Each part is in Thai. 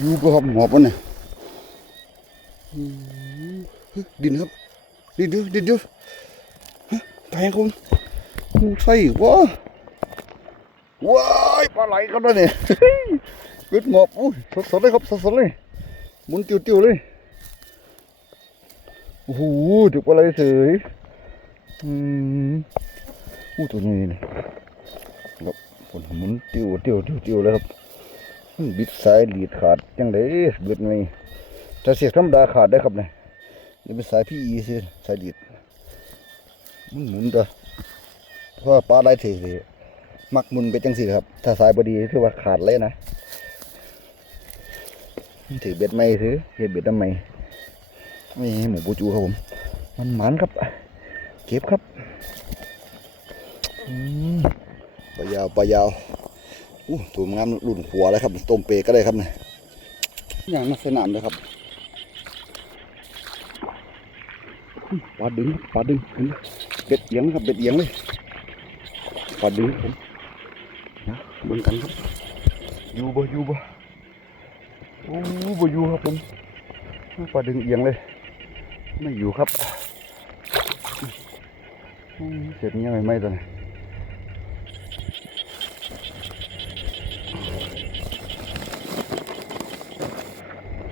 อยู่บ่ครับหมอบวะเนี่ยดินครับ ดินเดียวดินเดียวฮะแพงคุณใส่วะว้ายปลาไหลกันแล้วเนี่ยเฮ้ยเกิดหมอบอุ้ยสดๆเลยครับสดๆเลยหมุนติ้วๆเลยโอ้โหถูกปลาไหลเสยอืมอู้ตัวนี้นี่ครับคนหมุนติวติวติวติวเลยครับ บิดสายหลีดขาดจังไดบิดไม่จะเสียธรรมดาขาดได้ครับเนี่ยนี่เป็นสายพี่อีสิสายหลีดมันหมุนตัวเพราะปลาไหลเทเลยมักมุนไปจังสิครับ ถ้าสายบดีถือว่าขาดเลยนะถือเบ็ดไม่ถือเฮ็ดเบ็ดทำไมไม่ให้หมูปูจูครับผม มันหมันครับ เก็บครับอืมปลายาวปลายาว อู้ตัวงามรุ่นหัวแล้วครับต้มเปก็ได้ครับเนี่ยอย่างนักสนามเลยครับปลาดึงปลาดึงเบ็ดเอียงครับเบ็ดเอียงเลยปลาดึงผมนะเบิ่งกันครับอยู่บ่อยู่บ่โอ้บ่อยู่ครับผมปลาดึงเอียงเลย ไม่อยู่ครับเสร็จเงี้ยไม่ไหมตัวนี้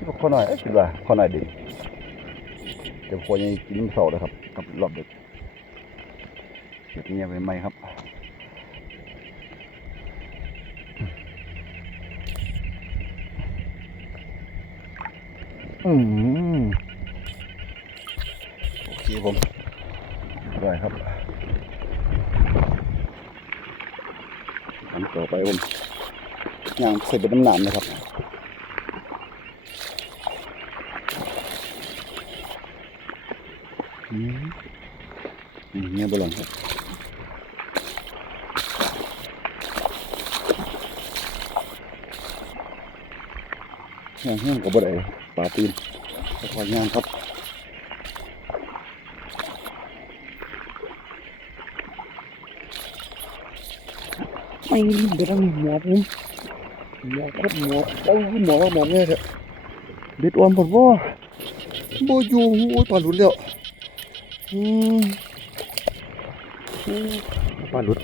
ดว่า ข้อหน่อยเอ้ยคิดว่าข้อหน่อยดึงเดี๋ยวพอยังกินเสาเลยครับกับรอบเดึกเดี๋ยวนี้ไปไหมครับอืมโอเคผมได้ครับทำต่อไปผมย่างใส่เป็นน้ำหนามนะครับ อืมอืม เนี่ยบอลงครับย่างแห้งกับบะได้ปลาตีนคอยย่างครับไม่เดี๋ยวต้องหมอบผมหมอครับหมอบเอ้าหมอบหมอบเนี่ยเถอะเด็ดอ่อนผมว่าบ่อยู่โอ้ยปลาหลุดแล้ว ปลาหลุด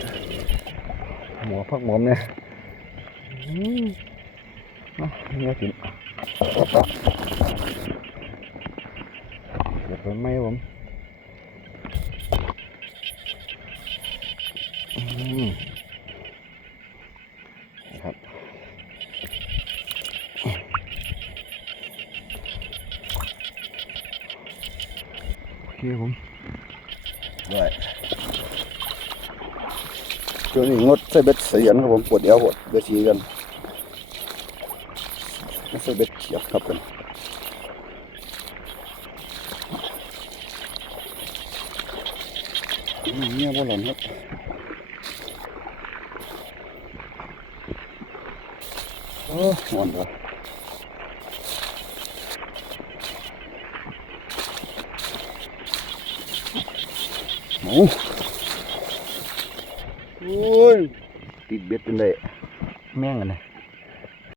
หมอพักหมอมเนี่ยอืมเนี่ยกินเดี๋ยวไปไหมผมอืมครับโอเคผม ด้วยตัวนี้งดใส่เบ็ดเสียนครับผมปวดเอวปวดเบ็ดสีกันไม่ใส่เบ็ดเขียบครับกันอืมเนี่ยบ่หล่นครับโอ้หวานว่ะ หมูโอ้ยติดเบ็ดจนได้แม่งกันเลย